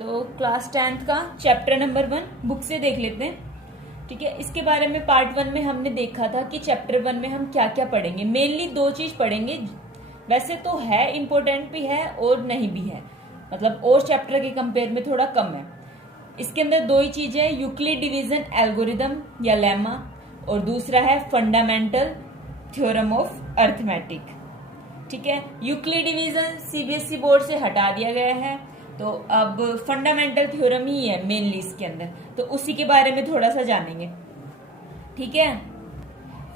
तो class 10th का chapter number 1 book से देख लेते हैं। ठीक है, इसके बारे में पार्ट 1 में हमने देखा था कि चैप्टर 1 में हम क्या क्या पढ़ेंगे। मेनली 2 चीज पढ़ेंगे, वैसे तो है इम्पोर्टेंट भी है और नहीं भी है, मतलब और चैप्टर के कंपेयर में थोड़ा कम है। इसके अंदर 2 ही चीजें हैं, यूक्लिड डिवीजन एल्गोरिदम या लेमा, और दूसरा है फंडामेंटल थ्योरम ऑफ अर्थमेटिक। ठीक है, यूक्लिड डिवीजन सीबीएसई बोर्ड से हटा दिया गया है, तो अब फंडामेंटल थ्योरम ही है मेनली इसके अंदर, तो उसी के बारे में थोड़ा सा जानेंगे। ठीक है,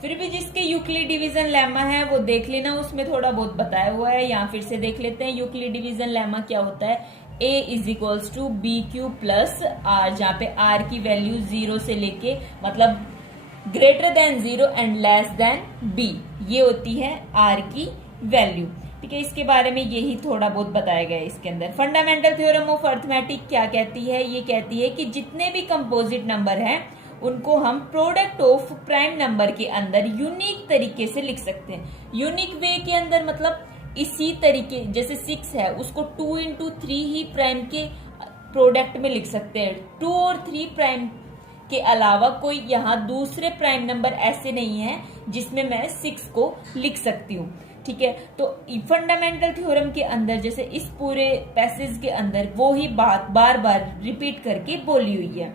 फिर भी जिसके यूक्लिड डिवीजन लेमा है वो देख लेना, उसमें थोड़ा बहुत बताया हुआ है, यहाँ फिर से देख लेते हैं। यूक्लिड डिवीजन लेमा क्या होता है, a is equals to B q plus r, जहाँ पे आर की वैल्यू 0 से लेके मतलब greater than 0 and less than b, ये होती है आर की वैल्यू। ठीक है, इसके बारे में यही थोड़ा बहुत बताया गया है इसके अंदर। फंडामेंटल थ्योरम ऑफ अर्थमेटिक क्या कहती है, ये कहती है कि जितने भी कंपोजिट नंबर हैं उनको हम प्रोडक्ट ऑफ प्राइम नंबर के अंदर यूनिक तरीके से लिख सकते हैं। यूनिक वे के अंदर मतलब इसी तरीके, जैसे 6 है उसको 2 into 3 ही प्राइम के प्रोडक्ट में लिख सकते हैं। 2 और 3 प्राइम के अलावा कोई यहाँ दूसरे प्राइम नंबर ऐसे नहीं है जिसमें मैं 6 को लिख सकती हूँ। ठीक है, तो फंडामेंटल थ्योरम के अंदर जैसे इस पूरे पैसेज के अंदर वो ही बात बार बार रिपीट करके बोली हुई है।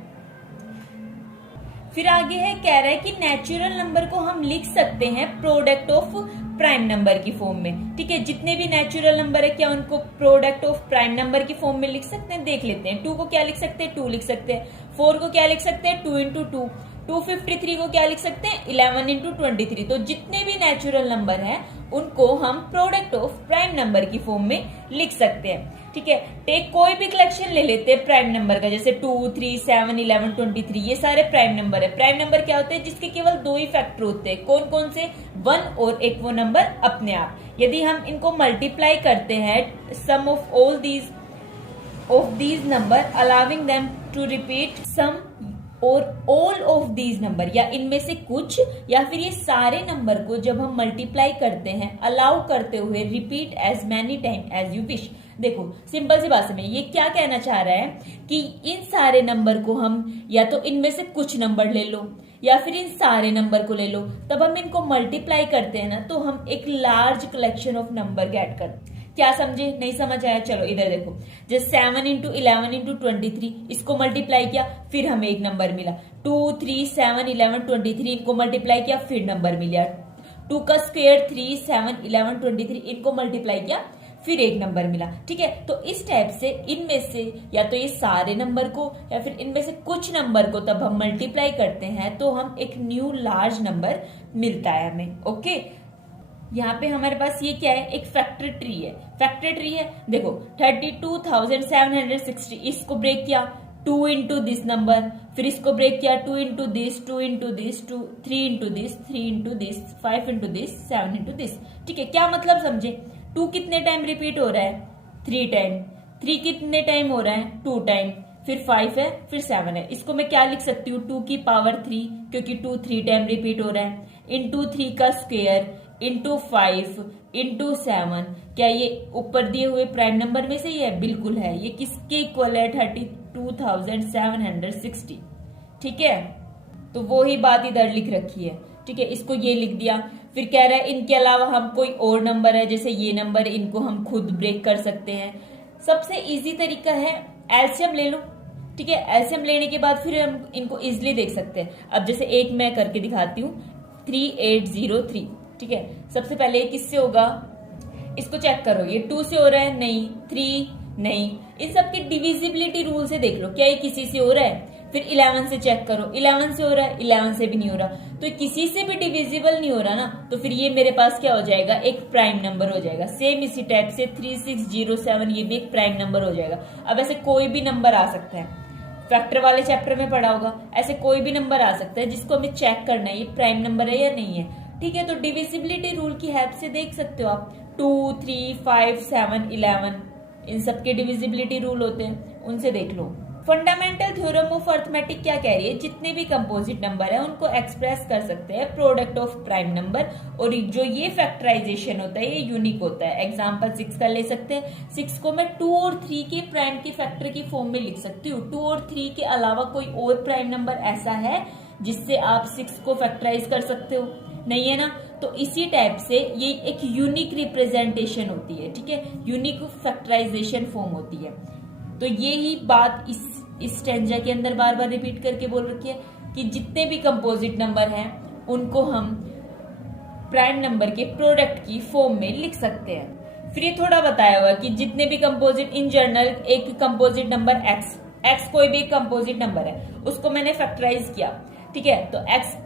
फिर आगे है, कह रहा है कि नेचुरल नंबर को हम लिख सकते हैं प्रोडक्ट ऑफ प्राइम नंबर की फॉर्म में। ठीक है, जितने भी नेचुरल नंबर है क्या उनको प्रोडक्ट ऑफ प्राइम नंबर की फॉर्म में लिख सकते हैं, देख लेते हैं। 2 को क्या लिख सकते हैं, 2 लिख सकते हैं। 4 को क्या लिख सकते हैं, 2 into 2। 253 को क्या लिख सकते हैं, 11 into 23। तो जितने भी नेचुरल नंबर हैं उनको हम प्रोडक्ट ऑफ प्राइम नंबर की फॉर्म में लिख सकते हैं। ठीक है, टेक कोई भी कलेक्शन ले लेते हैं प्राइम नंबर का, जैसे 2, 3, 7, 11, 23, ये सारे प्राइम नंबर है। प्राइम नंबर क्या होते हैं, जिसके केवल 2 ही फैक्टर होते हैं। कौन कौन से, 1 और एक वो नंबर अपने आप। यदि हम इनको मल्टीप्लाई करते हैं, sum of all these number allowing them to repeat sum और ऑल ऑफ दीज नंबर, या इनमें से कुछ या फिर ये सारे नंबर को जब हम मल्टीप्लाई करते हैं अलाउ करते हुए repeat as many time as you wish. देखो सिंपल सी बात में ये क्या कहना चाह रहा है कि इन सारे नंबर को हम या तो इनमें से कुछ नंबर ले लो या फिर इन सारे नंबर को ले लो, तब हम इनको मल्टीप्लाई करते हैं ना, तो हम एक large collection of number get करते हैं। क्या समझे, नहीं समझ आया, चलो इधर देखो, जैसे 7 into 11 into 23 इसको मल्टीप्लाई किया फिर हमें एक नंबर मिला। 2, 3, 7, 11, 23 इनको मल्टीप्लाई किया फिर नंबर मिला। 2 का स्क्वायर 3, 7, 11, 23 इनको मल्टीप्लाई किया फिर एक नंबर मिला। ठीक है, तो इस टाइप से इनमें से या तो ये सारे नंबर को या फिर इनमें से कुछ नंबर को तब हम मल्टीप्लाई करते हैं तो हम एक न्यू लार्ज नंबर मिलता है हमें। ओके, यहाँ पे हमारे पास ये क्या है, एक फैक्टर ट्री है। फैक्टर ट्री है, देखो 32,760, इसको ब्रेक किया 2 into दिस नंबर, फिर इसको ब्रेक किया 2 into this, 2 into this, 3 into this, 3 into this, 5 into this, 7 into this. ठीक है, क्या मतलब समझे, 2 कितने टाइम रिपीट हो रहा है, 3 टाइम। 3 कितने टाइम हो रहा है, 2 टाइम। फिर 5 है, फिर 7 है। इसको मैं क्या लिख सकती हूँ, 2 की पावर 3, क्योंकि 2 3 टाइम रिपीट हो रहा है, इंटू 3 का स्क्वायर, इंटू 5, इंटू 7। क्या ये ऊपर दिए हुए प्राइम नंबर में से ही है, बिल्कुल है। ये किसके इक्वल है, 32,760। ठीक है, तो वो ही बात इधर लिख रखी है। ठीक है, इसको ये लिख दिया। फिर कह रहा है इनके अलावा हम कोई और नंबर है, जैसे ये नंबर, इनको हम खुद ब्रेक कर सकते हैं। सबसे इजी तरीका है एलसीएम ले लो। ठीक है, एलसीएम लेने के बाद फिर हम इनको इजिली देख सकते हैं। अब जैसे एक मैं करके दिखाती हूँ, 3803। ठीक है, सबसे पहले किससे होगा, इसको चेक करो, ये 2 से हो रहा है, नहीं, 3 नहीं। इन सबकी डिविजिबिलिटी रूल से देख लो, क्या ये किसी से हो रहा है। फिर 11 से चेक करो, 11 से हो रहा है, 11 से भी नहीं हो रहा, तो किसी से भी डिविजिबल नहीं हो रहा ना, तो फिर ये मेरे पास क्या हो जाएगा, एक प्राइम नंबर हो जाएगा। सेम इसी टाइप से 3607 ये भी एक प्राइम नंबर हो जाएगा। अब ऐसे कोई भी नंबर आ सकता है, फैक्टर वाले चैप्टर में पढ़ा होगा, ऐसे कोई भी नंबर आ सकता है जिसको हमें चेक करना है ये प्राइम नंबर है या नहीं है। ठीक है, तो डिविजिबिलिटी रूल की हेल्प से देख सकते हो आप, 2, 3, 5, 7, 11 इन सबके डिविजिबिलिटी रूल होते हैं, उनसे देख लो। फंडामेंटल थ्योरम ऑफ अर्थमेटिक क्या कह रही है, जितने भी कंपोजिट नंबर है उनको एक्सप्रेस कर सकते हैं प्रोडक्ट ऑफ प्राइम नंबर, और जो ये फैक्टराइजेशन होता है ये यूनिक होता है। एग्जांपल 6 का ले सकते हैं। 6 को मैं 2 और 3 के प्राइम के फैक्टर की फॉर्म में लिख सकती हूँ। 2 और 3 के अलावा कोई और प्राइम नंबर ऐसा है जिससे आप 6 को फैक्टराइज कर सकते हो? नहीं है ना। तो इसी टाइप से ये एक यूनिक रिप्रेजेंटेशन होती है, ठीक है, यूनिक फैक्टराइजेशन फॉर्म होती है। तो ये ही बात इस स्टेंजा के अंदर बार बार रिपीट करके बोल रखी है कि जितने भी कंपोजिट नंबर हैं उनको हम प्राइम नंबर के प्रोडक्ट की फॉर्म में लिख सकते हैं। फिर ये थोड़ा बताया हुआ कि जितने भी कंपोजिट, इन जनरल एक कंपोजिट नंबर एक्स कोई भी कंपोजिट नंबर है उसको मैंने फैक्टराइज किया, ठीक है, तो एक्स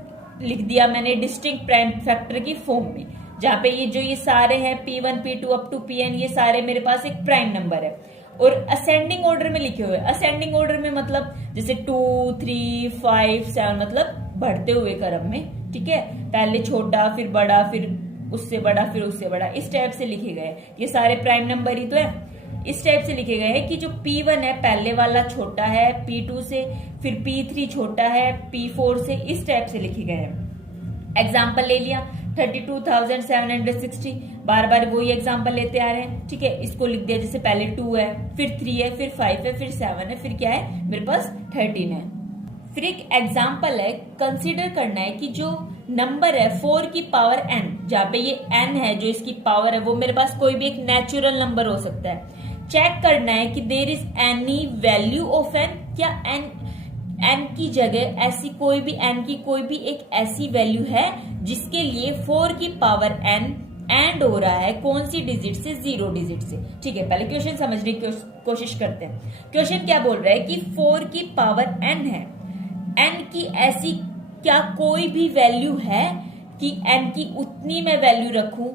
लिख दिया मैंने डिस्टिंक्ट प्राइम फैक्टर की फॉर्म में, जहां पे ये सारे हैं P1 P2 up to Pn, ये सारे मेरे पास एक प्राइम नंबर है और असेंडिंग ऑर्डर में लिखे हुए। असेंडिंग ऑर्डर में मतलब जैसे 2 3 5 7 मतलब बढ़ते हुए क्रम में, ठीक है, पहले छोटा फिर बड़ा फिर उससे बड़ा फिर उससे बड़ा, इस टाइप से लिखे गए। ये सारे प्राइम नंबर ही तो है। इस टाइप से लिखे गए हैं कि जो P1 है पहले वाला छोटा है P2 से, फिर P3 छोटा है P4 से, इस टाइप से लिखे गए हैं। एग्जाम्पल ले लिया 32,760, बार बार वही एग्जाम्पल लेते आ रहे हैं, ठीक है। इसको लिख दिया जैसे पहले 2 है, फिर 3 है, फिर 5 है, फिर 7 है, फिर क्या है मेरे पास 13 है। फिर एक एग्जाम्पल है, कंसीडर करना है कि जो नंबर है 4 की पावर n, जहां पे ये n है जो इसकी पावर है वो मेरे पास कोई भी एक नेचुरल नंबर हो सकता है। चेक करना है कि there is any value of n, क्या n की जगह ऐसी कोई भी n की कोई भी एक ऐसी वैल्यू है जिसके लिए 4 की पावर n एंड हो रहा है कौन सी डिजिट से, 0 डिजिट से, ठीक है। पहले क्वेश्चन समझने की कोशिश करते हैं। क्वेश्चन क्या बोल रहा है कि 4 की पावर n है, n की ऐसी क्या कोई भी वैल्यू है कि n की उतनी मैं वैल्यू रखूं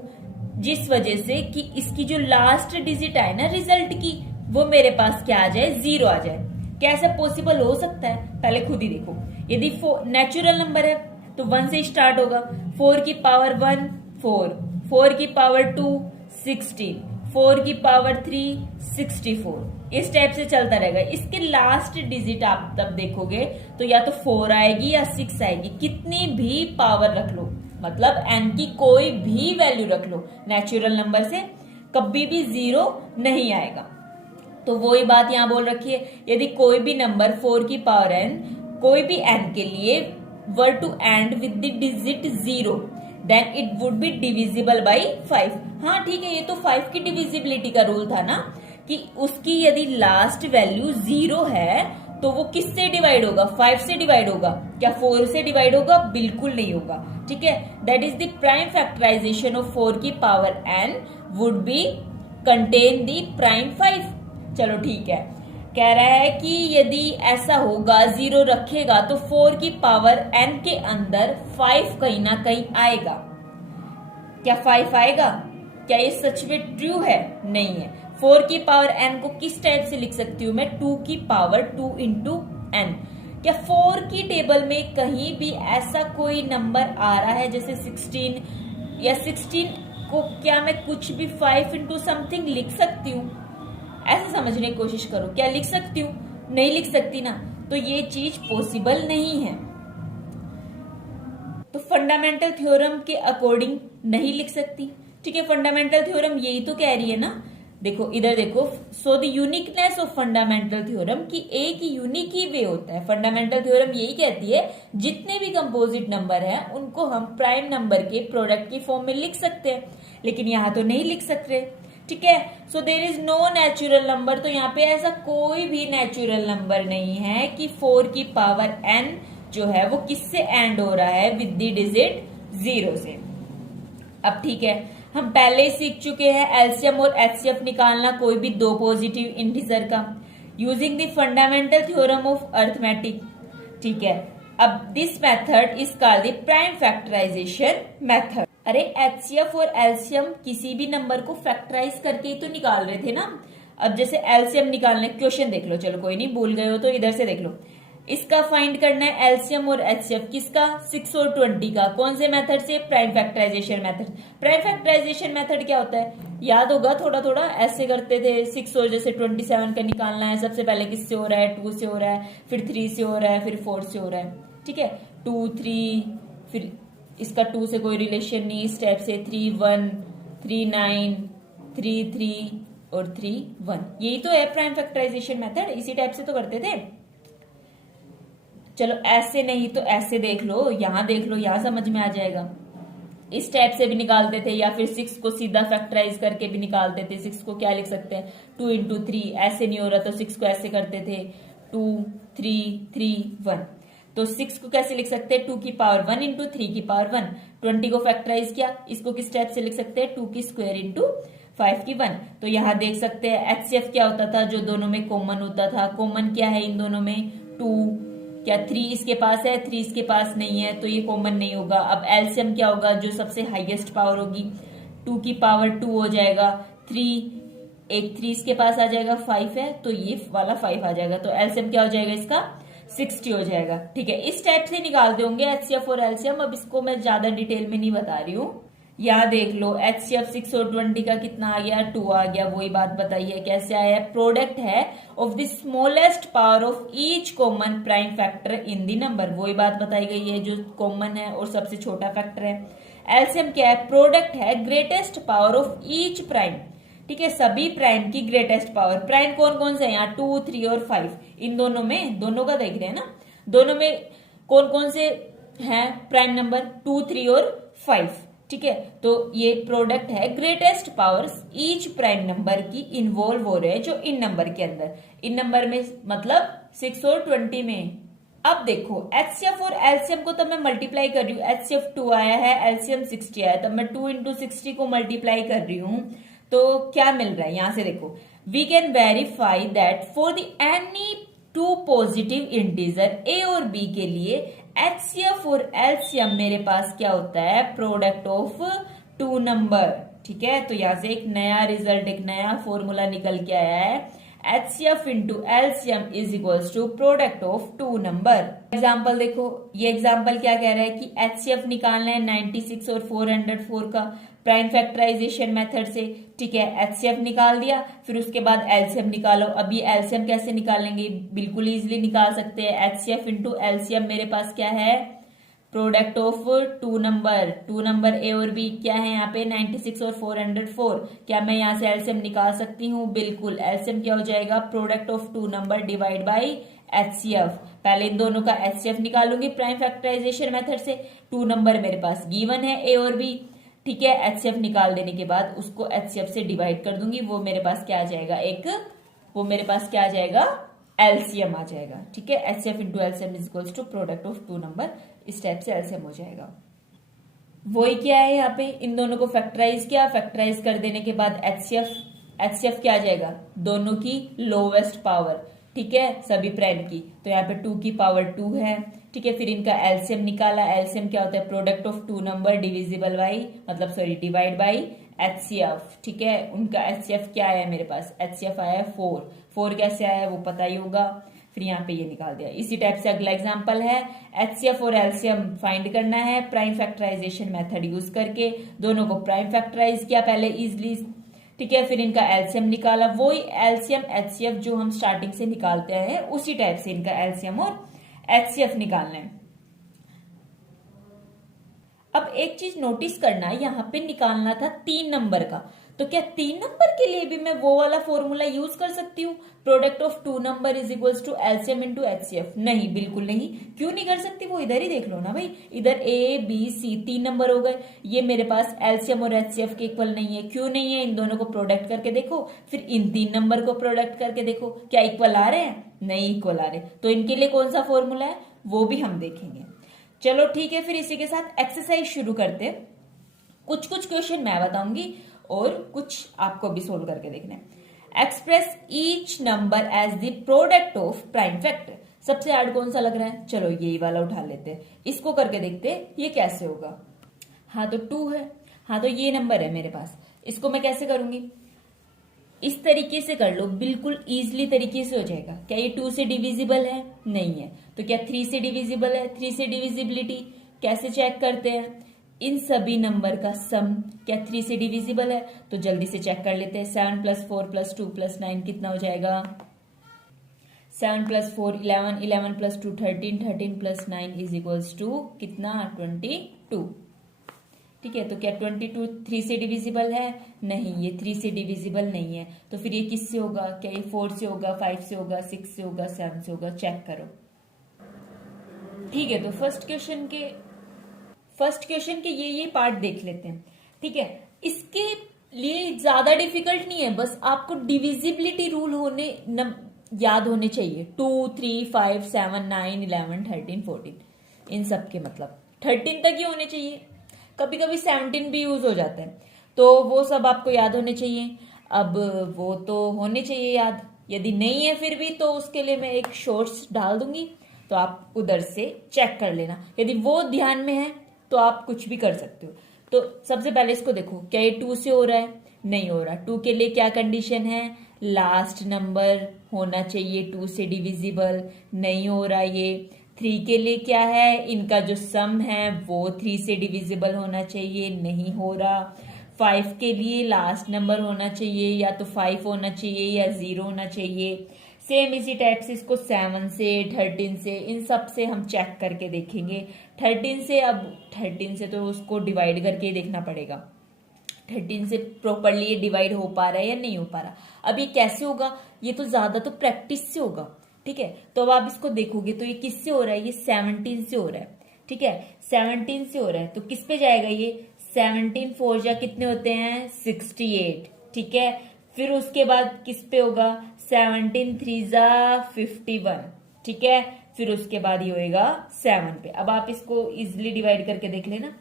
जिस वजह से कि इसकी जो लास्ट डिजिट आए ना रिजल्ट की, वो मेरे पास क्या आ जाए, 0 आ जाए। क्या ऐसा पॉसिबल हो सकता है? पहले खुद ही देखो। यदि नेचुरल नंबर है तो 1 से स्टार्ट होगा। 4 की पावर 1 4, 4 की पावर 2 16, 4 की पावर 3 64, इस टाइप से चलता रहेगा। इसके लास्ट डिजिट आप तब देखोगे तो या तो 4 आएगी या 6 आएगी, कितनी भी पावर रख लो, मतलब n की कोई भी वैल्यू रख लो, नेचुरल नंबर से कभी भी 0 नहीं आएगा। तो वही बात यहां बोल रखी है, यदि कोई भी नंबर 4 की पावर n कोई भी n के लिए were to end with the digit 0 then it would be divisible by 5। हाँ ठीक है, ये तो 5 की डिविजिबिलिटी का रूल था ना कि उसकी यदि लास्ट वैल्यू 0 है तो वो किससे डिवाइड होगा, 5 से डिवाइड होगा। क्या 4 से डिवाइड होगा? बिल्कुल नहीं होगा, ठीक है। That is the prime factorisation of 4 की power n would be contain the prime 5। चलो ठीक है, कह रहा है कि यदि ऐसा होगा 0 रखेगा तो 4 की पावर n के अंदर 5 कहीं ना कहीं आएगा। क्या 5 आएगा? क्या ये सच में ट्रू है? नहीं है। 4 की पावर n को किस टाइप से लिख सकती हूं मैं, 2 की पावर 2 इंटू n। क्या 4 की टेबल में कहीं भी ऐसा कोई नंबर आ रहा है जैसे 16 या 16 को क्या मैं कुछ भी 5 इंटू समथिंग लिख सकती हूँ? ऐसे समझने की कोशिश करो, क्या लिख सकती हूँ? नहीं लिख सकती ना, तो ये चीज पॉसिबल नहीं है। तो फंडामेंटल थ्योरम के अकॉर्डिंग नहीं लिख सकती, ठीक है। फंडामेंटल थ्योरम यही तो कह रही है ना, देखो इधर देखो। So the uniqueness of fundamental theorem की एक यूनिक ही वे होता है। फंडामेंटल थ्योरम यही कहती है जितने भी कंपोजिट नंबर हैं उनको हम प्राइम नंबर के प्रोडक्ट की फॉर्म में लिख सकते हैं, लेकिन यहाँ तो नहीं लिख सकते, ठीक है। So there is no natural number, तो यहाँ पे ऐसा कोई भी नेचुरल नंबर नहीं है कि 4 की पावर n जो है वो किससे एंड हो रहा है, विद द डिजिट 0 से। अब ठीक है, हम पहले ही सीख चुके हैं एलसीएम और एचसीएफ निकालना कोई भी दो पॉजिटिव इंटीजर का using the fundamental theorem of arithmetic, ठीक है। अब this method is called the prime factorisation method. अरे एचसीएफ और एलसीएम किसी भी नंबर को फैक्टराइज करके ही तो निकाल रहे थे ना। अब जैसे एलसीएम निकालने, क्वेश्चन देख लो, चलो कोई नहीं, भूल गए हो तो इधर से देख लो। इसका फाइंड करना है एलसीएम और एचसीएफ किसका, 6 और 20 का। कौन से मेथड से? Prime factorisation method. Prime factorisation method क्या होता है, याद होगा थोड़ा थोड़ा ऐसे करते थे। 6 और जैसे 27 का निकालना है, सबसे पहले किससे हो रहा है, 2 से हो रहा है, फिर 3 से हो रहा है, फिर 4 से हो रहा है। ठीक है, 2 3, फिर इसका 2 से कोई रिलेशन नहीं, स्टेप से 3 1 3 9 3 3 और 3 1। यही तो है प्राइम फैक्टराइजेशन मेथड, इसी टाइप से तो करते थे। चलो ऐसे नहीं तो ऐसे देख लो, यहां देख लो, यहां समझ में आ जाएगा। इस टाइप से भी निकालते थे, या फिर 6 को सीधा फैक्टराइज करके भी निकालते थे। 6 को क्या लिख सकते हैं, 2 इंटू 3, ऐसे नहीं हो रहा तो 6 को ऐसे करते थे 2 3 3 1। तो 6 को कैसे लिख सकते हैं, 2 की पावर 1 इंटू 3 की पावर 1। 20 को फैक्टराइज किया, इसको किस टाइप से लिख सकते हैं, 2 की स्क्वायर इंटू 5 की 1। तो यहां देख सकते हैं एचसीएफ क्या होता था, जो दोनों में कॉमन होता था। कॉमन क्या है इन दोनों में, 2। क्या 3 इसके पास है, 3 इसके पास नहीं है, तो ये कॉमन नहीं होगा। अब एलसीएम क्या होगा, जो सबसे हाईएस्ट पावर होगी, 2 की पावर 2 हो जाएगा, 3 इसके पास आ जाएगा, 5 है तो ये वाला 5 आ जाएगा। तो एलसीएम क्या हो जाएगा इसका, 60 हो जाएगा। ठीक है, इस टाइप से निकालते होंगे एचसीएफ और एलसीएम। अब इसको मैं ज्यादा डिटेल में नहीं बता रही हूँ। यहाँ देख लो एचसीएफ 6 और 20 का कितना आ गया, 2 आ गया। वही बात बताइए कैसे आया, प्रोडक्ट है of the smallest power of each common prime factor in the number. वही बात बताई गई है, जो कॉमन है और सबसे छोटा फैक्टर है। एलसीएम क्या है, प्रोडक्ट है greatest power of each prime. ठीक है, सभी प्राइम की ग्रेटेस्ट पावर। प्राइम कौन कौन से हैं यहाँ, 2 3 और 5। इन दोनों में, दोनों का देख रहे हैं ना, दोनों में कौन कौन से हैं प्राइम नंबर, 2 3 और 5। ठीक है, तो ये प्रोडक्ट है greatest powers each prime number की इन्वॉल्व हो रहे हैं, जो इन नंबर के अंदर, इन नंबर में मतलब 6 और 20 में। अब देखो एचसीएफ और एलसीएम को तब मैं मल्टीप्लाई कर रही हूँ। एचसीएफ 2 आया है, एलसीएम 60 आया है, तब मैं 2 इंटू 60 को मल्टीप्लाई कर रही हूँ। तो क्या मिल रहा है यहां से देखो, we can verify that for the any 2 positive integer A और बी के लिए एचसीएफ और एलसीएम मेरे पास क्या होता है, प्रोडक्ट ऑफ 2 नंबर। ठीक है, तो यहां से एक नया रिजल्ट, एक नया फॉर्मूला निकल के आया है, HCF into LCM is equals to product of 2 number. Example देखो, ये एग्जाम्पल क्या कह रहा है कि एचसीएफ निकालना है 96 और 404 का प्राइम फैक्टराइजेशन मेथड से। ठीक है, एचसीएफ निकाल दिया, फिर उसके बाद एलसीएम निकालो। अब ये एलसीएम कैसे निकालेंगे, बिल्कुल इजीली निकाल सकते हैं। एचसीएफ इंटू एलसीएम मेरे पास क्या है, product of 2 number. 2 number A और बी क्या है यहाँ पे, 96 और 404। क्या मैं यहाँ से एलसीएम निकाल सकती हूँ, बिल्कुल। एलसीएम क्या हो जाएगा, product of 2 number divide by HCF. पहले इन दोनों का एचसीएफ निकालूंगी प्राइम फैक्टराइजेशन मेथड से। 2 नंबर मेरे पास गिवन है ए और बी। ठीक है, एचसीएफ निकाल देने के बाद उसको एचसीएफ से डिवाइड कर दूंगी, वो मेरे पास क्या आ जाएगा, वो मेरे पास क्या आ जाएगा, एलसीएम आ जाएगा। ठीक है, HCF into LCM is equals to product of 2 number. इस टाइप से एलसीएम हो जाएगा। वही क्या है यहाँ पे, इन दोनों को फैक्टराइज किया, फैक्टराइज कर देने के बाद एचसीएफ क्या आ जाएगा, दोनों की लोवेस्ट पावर। ठीक है, सभी प्राइम की, तो यहाँ पे 2 की पावर 2 है। ठीक है, फिर इनका एलसीएम निकाला। एलसीएम क्या होता है, product of 2 number divisible by, मतलब सॉरी डिवाइड बाई एचसीएफ। ठीक है, उनका एचसीएफ क्या आया मेरे पास, एचसीएफ आया 4 कैसे आया वो पता ही होगा। फिर यहाँ पे ये निकाल दिया। इसी टाइप से अगला एग्जांपल है, एचसीएफ और एलसीएम फाइंड करना है प्राइम फैक्टराइजेशन मेथड यूज करके। दोनों को प्राइम फैक्टराइज किया पहले इजिली। ठीक है, फिर इनका एलसीएम निकाला। वही एलसीएम एचसीएफ जो हम स्टार्टिंग से निकालते हैं, उसी टाइप से इनका एलसीएम और एचसीएफ निकालना है। अब एक चीज नोटिस करना है, यहां पे निकालना था 3 नंबर का, तो क्या 3 नंबर के लिए भी मैं वो वाला फॉर्मूला यूज कर सकती हूँ, product of 2 number is equals to LCM into HCF? नहीं, बिल्कुल नहीं। क्यों नहीं कर सकती, वो इधर ही देख लो ना भाई, इधर ए बी सी 3 नंबर हो गए, ये मेरे पास एलसीएम और एचसीएफ के इक्वल नहीं है। क्यों नहीं है, इन दोनों को प्रोडक्ट करके देखो, फिर इन 3 नंबर को प्रोडक्ट करके देखो, क्या इक्वल आ रहे हैं, नहीं इक्वल आ रहे। तो इनके लिए कौन सा फॉर्मूला है वो भी हम देखेंगे। चलो ठीक है, फिर इसी के साथ एक्सरसाइज शुरू करते हैं। कुछ क्वेश्चन मैं बताऊंगी और कुछ आपको भी सोल्व करके देखना है। Express each number as the product of prime factor. सबसे हार्ड कौन सा लग रहा है, चलो यही वाला उठा लेते हैं, इसको करके देखते हैं ये कैसे होगा। हाँ तो 2 है, हाँ तो ये नंबर है मेरे पास, इसको मैं कैसे करूंगी, इस तरीके से कर लो, बिल्कुल इजीली तरीके से हो जाएगा। क्या ये 2 से डिविजिबल है, नहीं है, तो क्या 3 से डिविजिबल है? 3 से डिविजिबिलिटी कैसे चेक करते हैं, इन सभी नंबर का सम क्या 3 से डिविजिबल है? तो जल्दी से चेक कर लेते हैं। 7 + 4 + 2 + 9 कितना हो जाएगा? 7 + 4 11, 11 + 2 13, 13 + 9 = कितना? 22। ठीक है, तो क्या 22 3 से डिविजिबल है? नहीं, ये 3 से डिविजिबल नहीं है। तो फिर ये किससे होगा? क्या ये 4 से होगा, 5 से होगा, 6 से होगा, 7 से होगा? चेक करो। ठीक है, तो फर्स्ट क्वेश्चन के ये पार्ट देख लेते हैं। ठीक है, इसके लिए ज्यादा डिफिकल्ट नहीं है, बस आपको डिविजिबिलिटी रूल याद होने चाहिए। 2 3 5 7 9 11 13 14 इन सब के मतलब 13 तक ही होने चाहिए। कभी कभी 17 भी यूज हो जाता है, तो वो सब आपको याद होने चाहिए। अब वो तो होने चाहिए याद। यदि नहीं है फिर भी, तो उसके लिए मैं एक शॉर्ट्स डाल दूंगी, तो आप उधर से चेक कर लेना। यदि वो ध्यान में है तो आप कुछ भी कर सकते हो। तो सबसे पहले इसको देखो, क्या ये 2 से हो रहा है? नहीं हो रहा। 2 के लिए क्या कंडीशन है? लास्ट नंबर होना चाहिए 2 से डिविजिबल, नहीं हो रहा ये। 3 के लिए क्या है? इनका जो सम है वो 3 से डिविजिबल होना चाहिए, नहीं हो रहा। 5 के लिए लास्ट नंबर होना चाहिए, या तो 5 होना चाहिए या 0 होना चाहिए। सेम इसी टाइप से इसको 7 से, 13 से, इन सब से हम चेक करके देखेंगे। 13 से तो उसको डिवाइड करके ही देखना पड़ेगा। 13 से प्रॉपरली ये डिवाइड हो पा रहा है या नहीं हो पा रहा। अब ये कैसे होगा? ये तो ज्यादा तो प्रैक्टिस से होगा। ठीक है, तो अब आप इसको देखोगे तो ये किससे हो रहा है? ये 17 से हो रहा है। ठीक है, 17 से हो रहा है, तो किस पे जाएगा ये? 17 4 जा कितने होते हैं? 68। ठीक है, फिर उसके बाद किस पे होगा? 17 3 जा 51। ठीक है, फिर उसके बाद ये होएगा 7 पे। अब आप इसको इजिली डिवाइड करके देख लेना।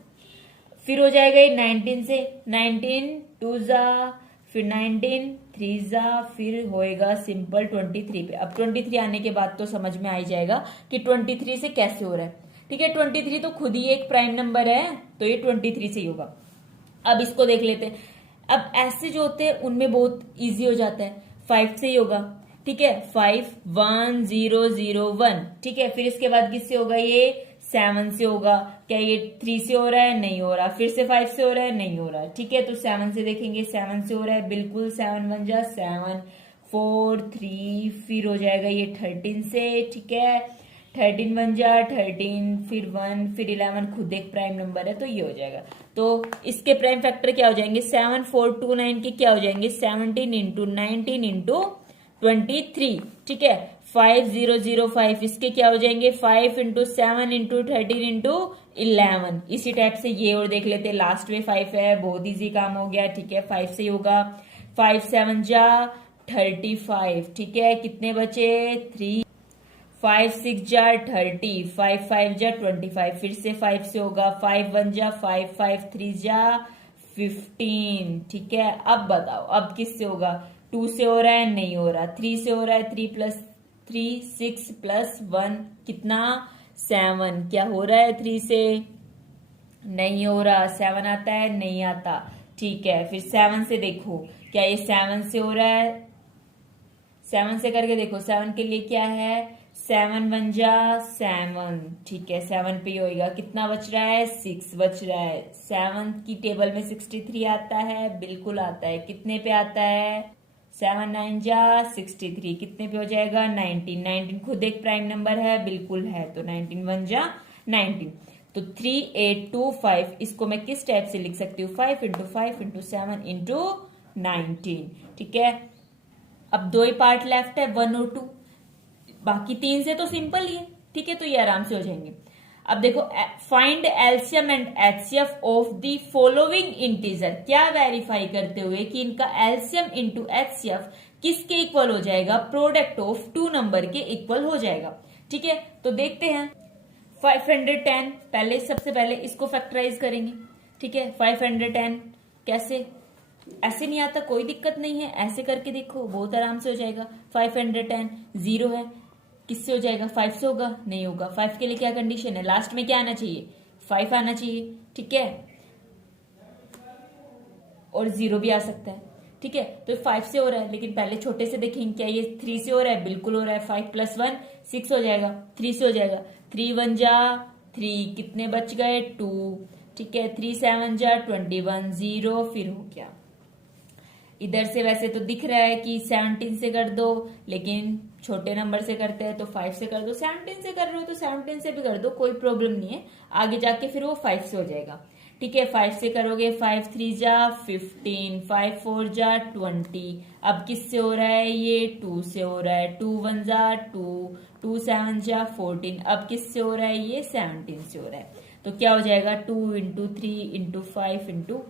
फिर हो जाएगा ये 19 से, 19 2 जा, फिर 19 3 जा, फिर होएगा सिंपल 23 पे। अब 23 आने के बाद तो समझ में आ ही जाएगा कि 23 से कैसे हो रहा है। ठीक है, 23 तो खुद ही एक प्राइम नंबर है, तो ये 23 से ही होगा। अब इसको देख लेते हैं। अब ऐसे जो होते हैं उनमें बहुत इजी हो जाता है। 5 से ही होगा। ठीक है, 5 1 0 0 1। ठीक है, फिर इसके बाद किससे होगा? ये 7 से होगा। क्या ये 3 से हो रहा है? नहीं हो रहा। फिर से 5 से हो रहा है? नहीं हो रहा। ठीक है, तो 7 से देखेंगे। 7 से हो रहा है बिल्कुल। 7 1 जा 7 4 3, फिर हो जाएगा ये 13 से। ठीक है, 13 1 जा 13, फिर 1, फिर 11, खुद एक प्राइम नंबर है, तो ये हो जाएगा। तो इसके प्राइम फैक्टर क्या हो जाएंगे? 7 4 2 9 के क्या हो जाएंगे? 17 इंटू 19 इंटू 23। ठीक है, 5 0 0 5, इसके क्या हो जाएंगे? 5 इंटू 7 इंटू 13 इंटू 11। इसी टाइप से ये और देख लेते हैं। लास्ट में 5 है, बहुत इजी काम हो गया। ठीक है, 5 से ही होगा। 5 7 जा 35। ठीक है, कितने बचे? 3। 5 6 जा 30, 5 5 जा 25, फिर से 5 से होगा। 5 1 जा 5, 5 3 जा 15। ठीक है, अब बताओ अब किससे होगा? 2 से हो रहा है? नहीं हो रहा। 3 से हो रहा है? 3 + 3 6 + 1 कितना? 7। क्या हो रहा है 3 से? नहीं हो रहा। 7 आता है? नहीं आता। ठीक है, फिर 7 से देखो, क्या ये 7 से हो रहा है? 7 से करके देखो। 7 के लिए क्या है? 7 1 जा 7। ठीक है, 7 पे ही होएगा। कितना बच रहा है? 6 बच रहा है। 7 की टेबल में 63 आता है? बिल्कुल आता है। कितने पे आता है? 7 9 जा 63, कितने पे हो जाएगा? 19। 19 खुद एक प्राइम नंबर है? बिल्कुल है। तो 19 1 जा 19। तो 3 8 2 5, इसको मैं किस टाइप से लिख सकती हूँ? 5 इंटू 5 इंटू 7 इंटू 19। ठीक है, अब 2 ही पार्ट लेफ्ट है, 1 और 2। बाकी 3 से तो सिंपल ही है। ठीक है, तो ये आराम से हो जाएंगे। अब देखो, find LCM and HCF of the following integer. क्या वेरीफाई करते हुए कि इनका एलसीएम इंटू एचसीएफ किसके इक्वल हो जाएगा? प्रोडक्ट ऑफ 2 नंबर के इक्वल हो जाएगा। ठीक है, तो देखते हैं। 510, सबसे पहले इसको फैक्टराइज करेंगे। ठीक है, 510 कैसे? ऐसे नहीं आता, कोई दिक्कत नहीं है, ऐसे करके देखो, बहुत आराम से हो जाएगा। 510 0 है, किससे हो जाएगा? 5 से होगा? नहीं होगा। 5 के लिए क्या कंडीशन है? लास्ट में क्या आना चाहिए? 5 आना चाहिए। ठीक है, और 0 भी आ सकता है। ठीक है, तो 5 से हो रहा है, लेकिन पहले छोटे से देखेंगे। क्या ये 3 से हो रहा है? बिल्कुल हो रहा है। 5 + 1 6 हो जाएगा। 3 से हो जाएगा। 3 1 जा 3, कितने बच गए? 2। ठीक है, 3 7 जा 21, 0 फिर हो गया। इधर से वैसे तो दिख रहा है कि 17 से कर दो, लेकिन छोटे नंबर से करते हैं तो 5 से कर दो। 17 से कर रहे हो तो 17 से भी कर दो, कोई प्रॉब्लम नहीं है। आगे जाके फिर वो 5 से हो जाएगा। ठीक है, 5 से करोगे 5 3 जा 15, 5 4 जा 20। अब किससे हो रहा है ये? 2 से हो रहा है। 2 1 जा 2, 2 7 जा 14। अब किससे हो रहा है ये? 17 से हो रहा है। तो क्या हो जाएगा? 2 इंटू 3 इंटू 5 इंटू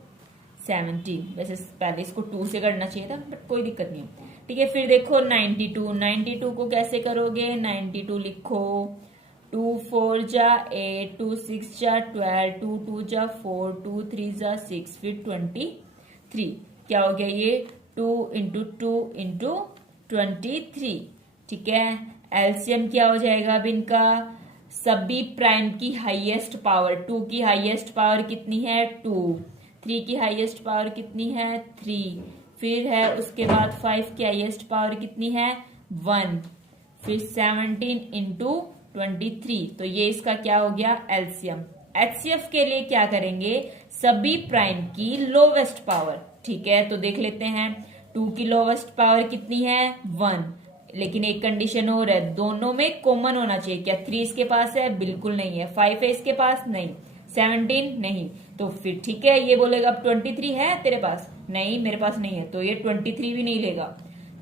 17। वैसे पहले इसको 2 से करना चाहिए था, बट कोई दिक्कत नहीं है। ठीक है, फिर देखो 92। 92 को कैसे करोगे? 92 लिखो 2 4 जा 8, 2 6 जा 12, 2 2 जा 4, 2 3 जा 6, फिर 23। क्या हो गया ये? 2 इंटू 2 इंटू 23। ठीक है, एलसीएम क्या हो जाएगा अब इनका? सभी प्राइम की हाईएस्ट पावर, 2 की हाईएस्ट पावर कितनी है? 2, 3 की हाईएस्ट पावर कितनी है? 3, फिर है उसके बाद 5 की हाईएस्ट पावर कितनी है? 1, फिर 17 इंटू 23। तो ये इसका क्या हो गया? एलसीएम। एचसीएफ के लिए क्या करेंगे? सभी प्राइम की लोवेस्ट पावर। ठीक है, तो देख लेते हैं 2 की लोवेस्ट पावर कितनी है? 1, लेकिन एक कंडीशन और है, दोनों में कॉमन होना चाहिए। क्या 3 इसके पास है? बिल्कुल नहीं है। 5 है इसके पास? नहीं। 17 नहीं। तो फिर ठीक है, ये बोलेगा अब 23 है तेरे पास? नहीं, मेरे पास नहीं है, तो ये 23 भी नहीं लेगा।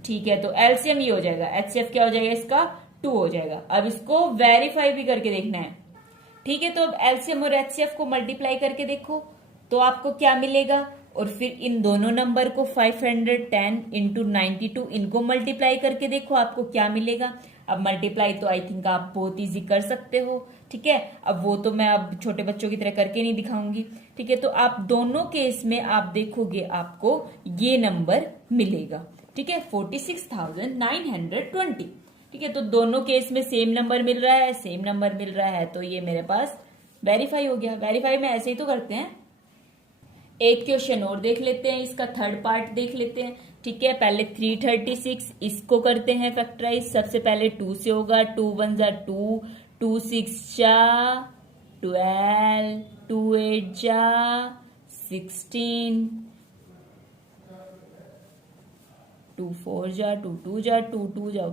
ठीक है, तो एलसीएम ये हो जाएगा। एचसीएफ क्या हो जाएगा इसका? 2 हो जाएगा। अब इसको वेरीफाई भी करके देखना है। ठीक है, तो अब एलसीएम और एचसीएफ को मल्टीप्लाई करके देखो तो आपको क्या मिलेगा। और फिर इन दोनों नंबर को 510 इंटू 92 इनको मल्टीप्लाई करके देखो आपको क्या मिलेगा। अब मल्टीप्लाई तो आई थिंक आप बहुत इजी कर सकते हो। ठीक है, अब वो तो मैं अब छोटे बच्चों की तरह करके नहीं दिखाऊंगी। ठीक है, तो आप दोनों केस में आप देखोगे आपको ये नंबर मिलेगा। ठीक है, 46,920। ठीक है, तो दोनों केस में सेम नंबर मिल रहा है, सेम नंबर मिल रहा है, तो ये मेरे पास वेरीफाई हो गया। वेरीफाई में ऐसे ही तो करते हैं। एक क्वेश्चन और देख लेते हैं, इसका थर्ड पार्ट देख लेते हैं। ठीक है, पहले 336 इसको करते हैं फैक्टराइज। सबसे पहले 2 से होगा। 2 1 जा 2, 2 6 जा 12, 2 8 जा 16, 2 4 जा 2 2 जा 2 2 जा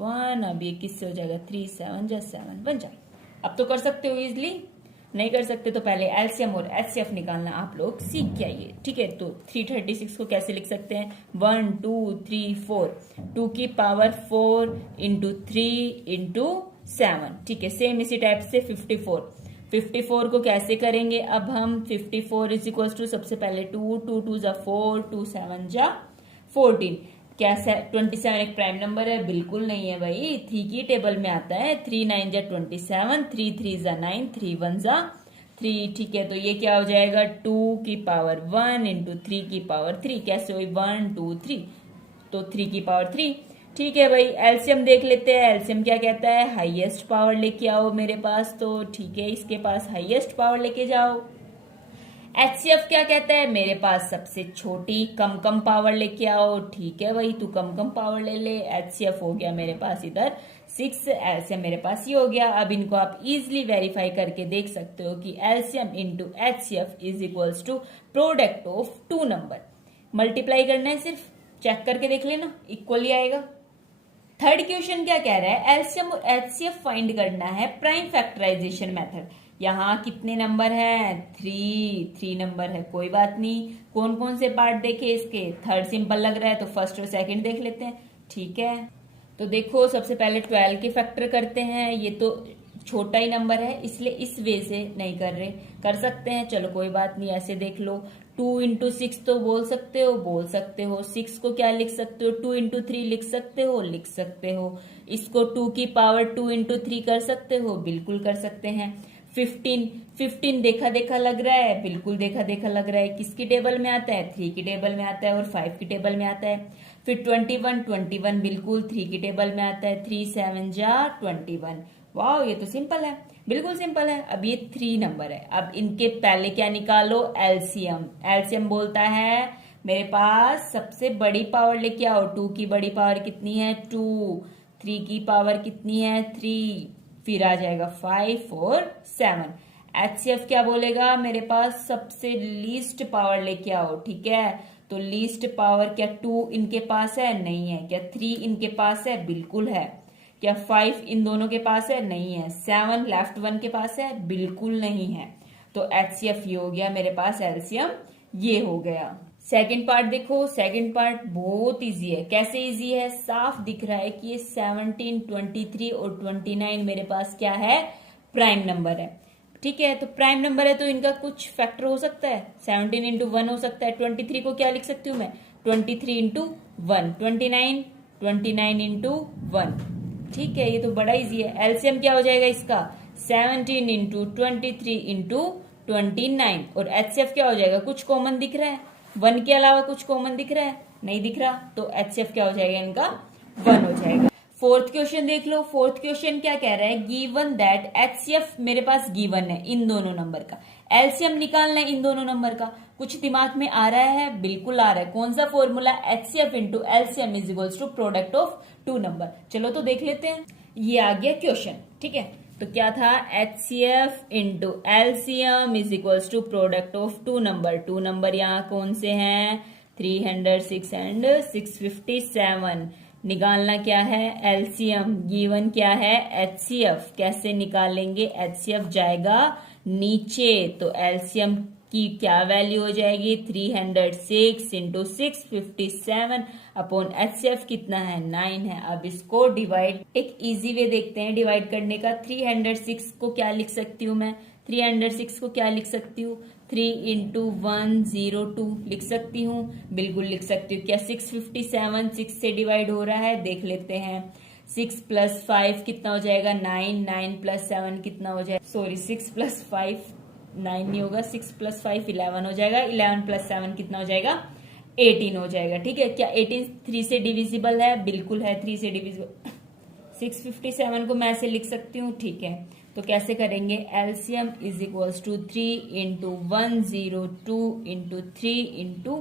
1। अब ये किससे हो जाएगा? 3 7 जा 7 बन जाए। अब तो कर सकते हो इजिली। नहीं कर सकते तो पहले एलसीएम और एचसीएफ निकालना आप लोग सीख के आइए। ठीक है, तो 336 को कैसे लिख सकते हैं? 1 2 3 4, 2 की पावर 4 इंटू 3 इंटू 7। ठीक है, सेम इसी टाइप से 54 को कैसे करेंगे? अब हम 54 इज इक्वल टू सबसे पहले 2 2 2 जा 4, 2 7 जा 14। क्या 27 एक प्राइम नंबर है? बिल्कुल नहीं है भाई, 3 की टेबल में आता है। 3 9 जा 27, 3 3 जा 9, 3 1 जा 3। ठीक है, तो ये क्या हो जाएगा? 2 की पावर 1 इंटू 3 की पावर 3। कैसे हुई? 1 2 3, तो 3 की पावर 3। ठीक है भाई, एलसीएम देख लेते हैं। एलसीएम क्या कहता है? हाईएस्ट पावर लेके आओ मेरे पास। तो ठीक है, इसके पास हाईएस्ट पावर लेके जाओ। एचसीएफ क्या कहता है? मेरे पास सबसे छोटी कम पावर लेके आओ। ठीक है भाई, तू कम पावर ले ले। एचसीएफ हो गया मेरे पास इधर 6, एलसीएम मेरे पास ये हो गया। अब इनको आप इजिली वेरीफाई करके देख सकते हो कि LCM into HCF is equals to product of 2 number. Multiply करना है, सिर्फ चेक करके देख लेना, इक्वली आएगा। थर्ड क्वेश्चन क्या कह रहा है? एलसीएम और एचसीएफ फाइंड करना है प्राइम फैक्टराइजेशन मेथड। यहाँ कितने नंबर है? 3 नंबर है। कोई बात नहीं, कौन कौन से पार्ट देखे इसके? थर्ड सिंपल लग रहा है तो फर्स्ट और सेकंड देख लेते हैं। ठीक है, तो देखो सबसे पहले 12 के फैक्टर करते हैं। ये तो छोटा ही नंबर है, इसलिए इस वे से नहीं कर रहे, कर सकते हैं। चलो कोई बात नहीं, ऐसे देख लो। 2 इंटू 6 तो बोल सकते हो। 6 को क्या लिख सकते हो? 2 इंटू 3 लिख सकते हो। इसको 2 की पावर 2 इंटू 3 कर सकते हो? बिल्कुल कर सकते हैं। 15 देखा लग रहा है? बिल्कुल देखा लग रहा है। किसकी टेबल में आता है? 3 की टेबल में आता है और 5 की टेबल में आता है। फिर 21 बिल्कुल 3 की टेबल में आता है। 3 7 जा 21। वाह, ये तो सिंपल है, बिल्कुल सिंपल है। अब ये 3 नंबर है। अब इनके पहले क्या निकालो? एलसीएम। एलसीएम बोलता है मेरे पास सबसे बड़ी पावर लेके आओ। 2 की बड़ी पावर कितनी है? 2। 3 की पावर कितनी है? 3। फिर आ जाएगा 5 और 7। HCF क्या बोलेगा, मेरे पास सबसे लीस्ट पावर लेके आओ, ठीक है। तो लीस्ट पावर क्या 2 इनके पास है, नहीं है। क्या 3 इनके पास है, बिल्कुल है। क्या 5 इन दोनों के पास है, नहीं है। 7 लेफ्ट वन के पास है, बिल्कुल नहीं है। तो HCF ये हो गया मेरे पास, एलसीएम ये हो गया। सेकंड पार्ट देखो, सेकंड पार्ट बहुत इजी है। कैसे इजी है, साफ दिख रहा है कि ये 17, 23 और 29 मेरे पास क्या है, प्राइम नंबर है, ठीक है। तो प्राइम नंबर है तो इनका कुछ फैक्टर हो सकता है, 17 इंटू 1 हो सकता है। 23 को क्या लिख सकती हूँ मैं, 23 इंटू 1, 29 इंटू 1, ठीक है। ये तो बड़ा इजी है। एलसीएम क्या हो जाएगा इसका, 17 इंटू 23 इंटू 29। और एचसीएफ क्या हो जाएगा, कुछ कॉमन दिख रहा है, 1 के अलावा कुछ कॉमन दिख रहा है, नहीं दिख रहा, तो एचसीएफ क्या हो जाएगा इनका, 1 हो जाएगा। फोर्थ क्वेश्चन देख लो। फोर्थ क्वेश्चन क्या कह रहा है, गिवन दैट एचसीएफ मेरे पास गिवन है इन दोनों नंबर का, एलसीएम निकालना है इन दोनों नंबर का। कुछ दिमाग में आ रहा है, बिल्कुल आ रहा है। कौन सा formula, HCF into LCM is equals to product of 2 number. चलो तो देख लेते हैं, ये आ गया क्वेश्चन, ठीक है। तो क्या था, HCF into LCM is equals to product of 2 number. 2 number यहाँ कौन से हैं, 306 एंड 657। निकालना क्या है, एलसीएम। गिवन क्या है, एचसीएफ। कैसे निकालेंगे, एचसीएफ जाएगा नीचे, तो एलसीएम की क्या वैल्यू हो जाएगी, 306 इंटू 657 अपॉन एचसीएफ कितना है, 9 है। अब इसको डिवाइड, एक इजी वे देखते हैं डिवाइड करने का। 306 को क्या लिख सकती हूँ मैं, 306 को क्या लिख सकती हूँ, 3 इंटू 102 लिख सकती हूँ, बिल्कुल लिख सकती हूँ। क्या 657 6 से डिवाइड हो रहा है, देख लेते हैं। 6 प्लस 5 कितना हो जाएगा, 9। 9 प्लस 7 कितना हो जाएगा, सॉरी 6 प्लस 5 9 नहीं होगा, 6 प्लस 5 11 हो जाएगा। 11 प्लस 7 कितना हो जाएगा, 18 हो जाएगा, ठीक है। क्या 18 3 से डिविजिबल है, बिल्कुल है, 3 से डिविजिबल। 657 को मैं ऐसे लिख सकती हूँ, ठीक है। तो कैसे करेंगे, LCM is equals to 3 into 102 into 3 into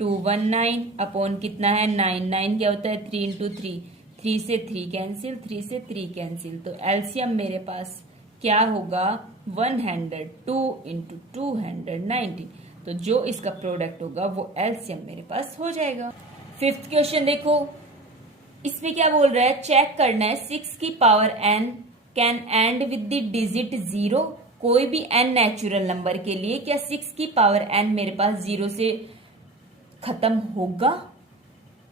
219 upon कितना है, 9। 9 क्या होता है, 3 इंटू 3, 3 से 3 कैंसिल, 3 से 3 कैंसिल। तो एलसीएम मेरे पास क्या होगा, 102 इंटू 219। तो जो इसका प्रोडक्ट होगा वो एलसीएम मेरे पास हो जाएगा। फिफ्थ क्वेश्चन देखो, इसमें क्या बोल रहा है, चेक करना है 6 की power n can and with the digit 0। कोई भी n नेचुरल नंबर के लिए क्या 6 की पावर n मेरे पास 0 से खत्म होगा।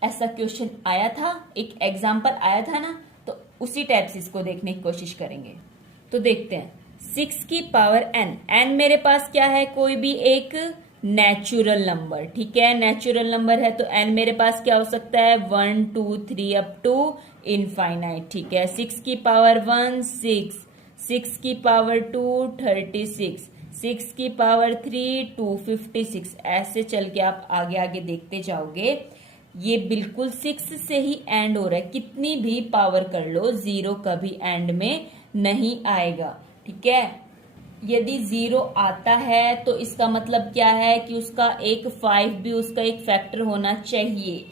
ऐसा क्वेश्चन आया था, एक एग्जाम्पल आया था ना, तो उसी टाइप से इसको देखने की कोशिश करेंगे। तो देखते हैं, 6 की पावर n मेरे पास क्या है, कोई भी एक नेचुरल नंबर, ठीक है। नेचुरल नंबर है तो n मेरे पास क्या हो सकता है, 1 2 3 अप टू इनफाइनाइट, ठीक है। 6 की पावर 1 6, 6 की पावर 2 36, 6 की पावर 3 256। ऐसे चल के आप आगे आगे देखते जाओगे। ये बिल्कुल 6 से ही एंड हो रहा है, कितनी भी पावर कर लो 0 कभी एंड में नहीं आएगा, ठीक है। यदि 0 आता है तो इसका मतलब क्या है कि उसका एक 5 भी उसका एक फैक्टर होना चाहिए।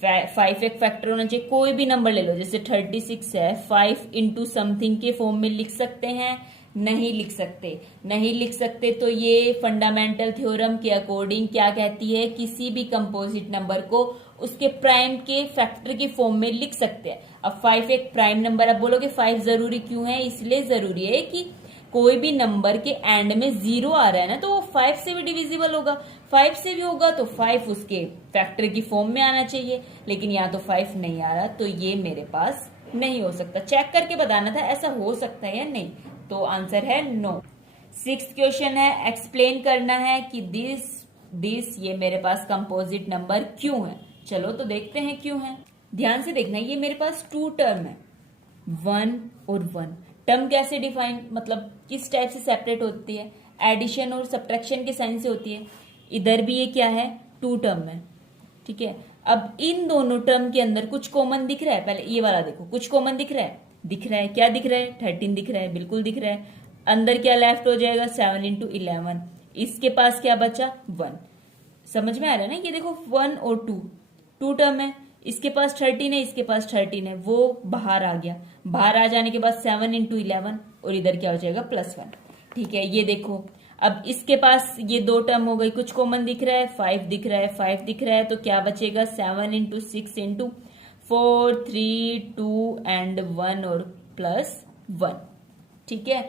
5 एक फैक्टर होना चाहिए। कोई भी नंबर ले लो, जैसे 36 है, 5 इंटू समथिंग के फॉर्म में लिख सकते हैं, नहीं लिख सकते। नहीं लिख सकते तो ये फंडामेंटल थ्योरम के अकॉर्डिंग क्या कहती है, किसी भी कंपोजिट नंबर को उसके प्राइम के फैक्टर के फॉर्म में लिख सकते हैं। अब 5 एक प्राइम नंबर, अब बोलोगे 5 जरूरी क्यों है, इसलिए जरूरी है कि कोई भी नंबर के एंड में 0 आ रहा है ना, तो वो 5 से भी डिविजिबल होगा। 5 से भी होगा तो 5 उसके फैक्टर की फॉर्म में आना चाहिए, लेकिन यहाँ तो 5 नहीं आ रहा, तो ये मेरे पास नहीं हो सकता। चेक करके बताना था ऐसा हो सकता है या नहीं, तो आंसर है नो। 6th क्वेश्चन है, एक्सप्लेन करना है कि दिस ये मेरे पास कंपोजिट नंबर क्यों है। चलो तो देखते हैं क्यों है। ध्यान से देखना, ये मेरे पास 2 टर्म है, 1 और 1। टर्म कैसे डिफाइन, मतलब किस टाइप से सेपरेट होती है, एडिशन और सब्ट्रैक्शन के साइन से होती है। इधर भी ये क्या है, 2 टर्म है, ठीक है। अब इन दोनों टर्म के अंदर कुछ कॉमन दिख रहा है, पहले ये वाला देखो, कुछ कॉमन दिख रहा है, क्या दिख रहा है, 13 दिख रहा है, बिल्कुल दिख रहा है। अंदर क्या लेफ्ट हो जाएगा, 7 इंटू 11। इसके पास क्या बचा, 1। समझ में आ रहा है ना, ये देखो 1 और 2 टर्म है, इसके पास 13 है, इसके पास 13 है, वो बाहर आ गया। बाहर आ जाने के बाद 7 इंटू 11 और इधर क्या हो जाएगा, +1। ठीक है, ये देखो अब इसके पास ये 2 टर्म हो गई, कुछ कॉमन दिख रहा है, 5 दिख रहा है, 5 दिख रहा है, तो क्या बचेगा 7 इंटू 6 इंटू 4 3 2 एंड 1 और प्लस 1। ठीक है,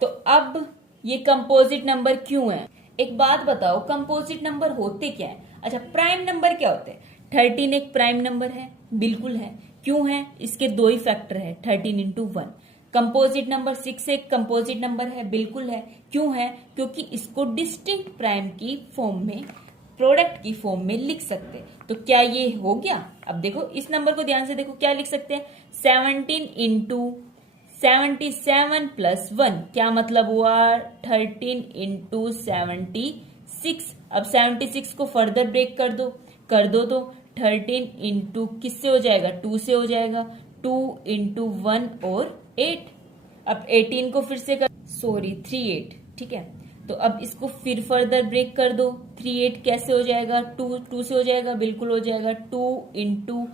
तो अब ये कंपोजिट नंबर क्यों है? एक बात बताओ, कंपोजिट नंबर होते क्या है? अच्छा, प्राइम नंबर क्या होते हैं? 13 एक प्राइम नंबर है, बिल्कुल है। क्यों है? इसके 2 ही फैक्टर है, 13 इंटू 1। कंपोजिट नंबर 6 एक कंपोजिट नंबर है, बिल्कुल है। क्यों है? क्योंकि इसको डिस्टिंक्ट प्राइम की फॉर्म में, प्रोडक्ट की फॉर्म में लिख सकते हैं। तो क्या ये हो गया? अब देखो इस नंबर को ध्यान से देखो, क्या लिख सकते हैं? 17 इंटू 77 प्लस 1, क्या मतलब हुआ? 13 इंटू 76। अब 76 को फर्दर ब्रेक कर दो तो 13 इंटू किससे हो जाएगा? 2 से हो जाएगा। 2 इंटू 1 और 8। अब 18 को फिर से 38। ठीक है, तो अब इसको फिर फर्दर ब्रेक कर दो। 38 कैसे हो जाएगा? 2 से हो जाएगा, बिल्कुल हो जाएगा। 2 इंटू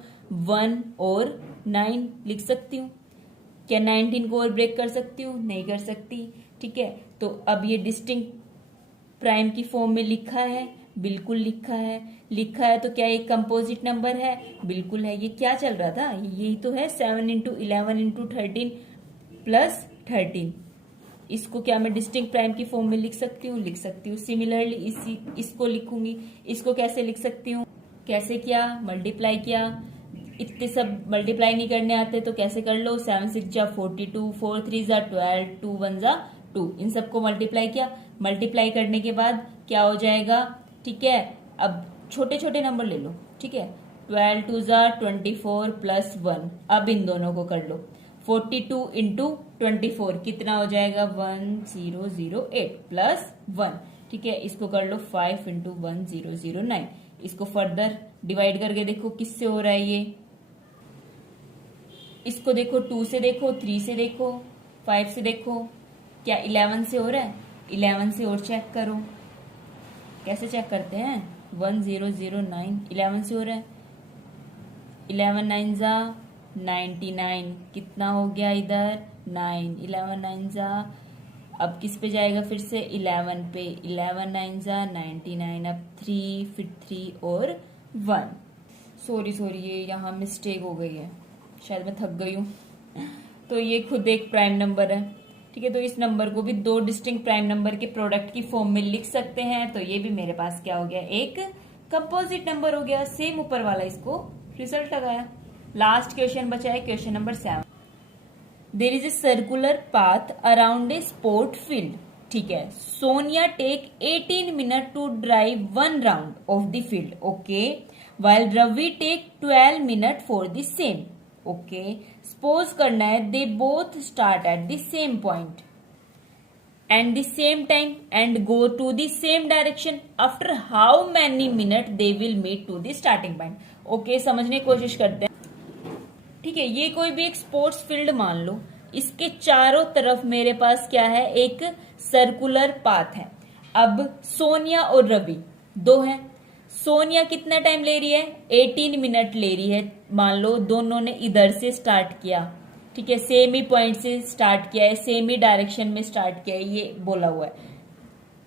1 और 9 लिख सकती हूँ। क्या 19 को और ब्रेक कर सकती हूँ? नहीं कर सकती। ठीक है, तो अब ये डिस्टिंक्ट प्राइम की फॉर्म में लिखा है, बिल्कुल लिखा है तो क्या ये कंपोजिट नंबर है? बिल्कुल है। ये क्या चल रहा था? यही तो है, 7 इंटू 11 इंटू 13 प्लस 13। इसको क्या मैं डिस्टिंक्ट प्राइम की फॉर्म में लिख सकती हूँ? लिख सकती हूँ। सिमिलरली इसको लिखूंगी। इसको कैसे लिख सकती हूँ? कैसे किया? मल्टीप्लाई किया। इतने सब मल्टीप्लाई नहीं करने आते तो कैसे कर लो? 7 6 जा 42, 4 3 जा 12, 2 1 जा 2। इन सबको मल्टीप्लाई किया। मल्टीप्लाई करने के बाद क्या हो जाएगा? ठीक है, अब छोटे छोटे नंबर ले लो। ठीक है, 12 2 जा 24 प्लस 1। अब इन दोनों को कर लो। 42 इंटू 24 कितना हो जाएगा? 1008 प्लस 1। ठीक है, इसको कर लो 5 इंटू 1009। इसको फर्दर डिवाइड करके देखो किससे हो रहा है ये। इसको देखो, 2 से देखो, 3 से देखो, 5 से देखो, क्या 11 से हो रहा है? 11 से और चेक करो। कैसे चेक करते हैं? 1009 11 से हो रहा है। 11 9 जा 99, कितना हो गया इधर? 9। 11 9 जा, अब किस पे जाएगा? फिर से 11 पे। 11 9 जा 99। अब 3, फिर 3 और 1। सॉरी ये यहाँ मिस्टेक हो गई है, शायद मैं थक गई हूँ। तो ये खुद एक प्राइम नंबर है। ठीक है, तो इस नंबर को भी 2 डिस्टिंक्ट प्राइम नंबर के प्रोडक्ट की फॉर्म में लिख सकते हैं। तो ये भी मेरे पास क्या हो गया? एक कंपोजिट नंबर हो गया। सेम ऊपर वाला इसको रिजल्ट लगाया। लास्ट क्वेश्चन बचा है, question number 7। There is a circular path around a sport field. ठीक है, Sonia take 18 minute to drive 1 round off the field. Okay, while Ravi take 12 minute for the same. Okay, suppose करना है they both start at the same point and the same time and go to the same direction. After how many minute they will meet to the starting point. Okay, समझने की कोशिश करते हैं। ठीक है, ये कोई भी एक स्पोर्ट्स फील्ड मान लो। इसके चारों तरफ मेरे पास क्या है? एक सर्कुलर पाथ है। अब सोनिया और रवि 2 हैं। सोनिया कितना टाइम ले रही है? 18 मिनट ले रही है। मान लो दोनों ने इधर से स्टार्ट किया। ठीक है, सेम ही पॉइंट से स्टार्ट किया है, सेम ही डायरेक्शन में स्टार्ट किया है, ये बोला हुआ है।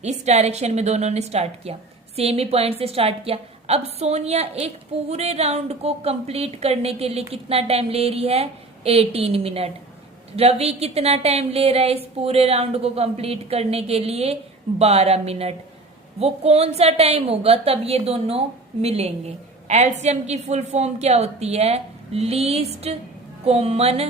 इस डायरेक्शन में दोनों ने स्टार्ट किया, सेम ही पॉइंट से स्टार्ट किया। अब सोनिया एक पूरे राउंड को कंप्लीट करने के लिए कितना टाइम ले रही है? 18 मिनट। रवि कितना टाइम ले रहा है इस पूरे राउंड को कंप्लीट करने के लिए? 12 मिनट। वो कौन सा टाइम होगा तब ये दोनों मिलेंगे? एलसीएम की फुल फॉर्म क्या होती है? Least common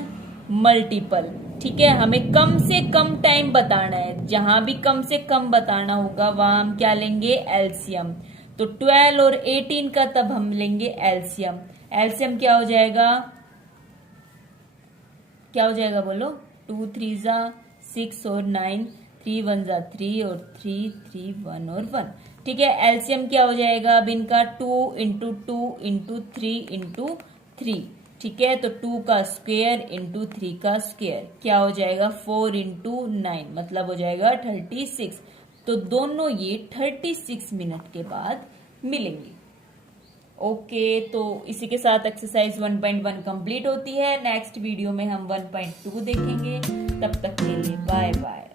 multiple. ठीक है, हमें कम से कम टाइम बताना है। जहां भी कम से कम बताना होगा वहां हम क्या लेंगे? एलसीएम। तो 12 और 18 का तब हम लेंगे एलसीएम। एलसीएम क्या हो जाएगा? क्या हो जाएगा बोलो? 2 3 जा 6 और 9, 3 1 जा 3 और 3 3 1 और 1। ठीक है, एलसीएम क्या हो जाएगा अब इनका? 2 इंटू 2 इंटू 3 इंटू 3। ठीक है, तो 2 का स्क्वायर इंटू 3 का स्क्वायर क्या हो जाएगा? 4 इंटू 9, मतलब हो जाएगा 36। तो दोनों ये 36 मिनट के बाद मिलेंगे। ओके, तो इसी के साथ एक्सरसाइज 1.1 कंप्लीट होती है। नेक्स्ट वीडियो में हम 1.2 देखेंगे। तब तक के लिए बाय बाय।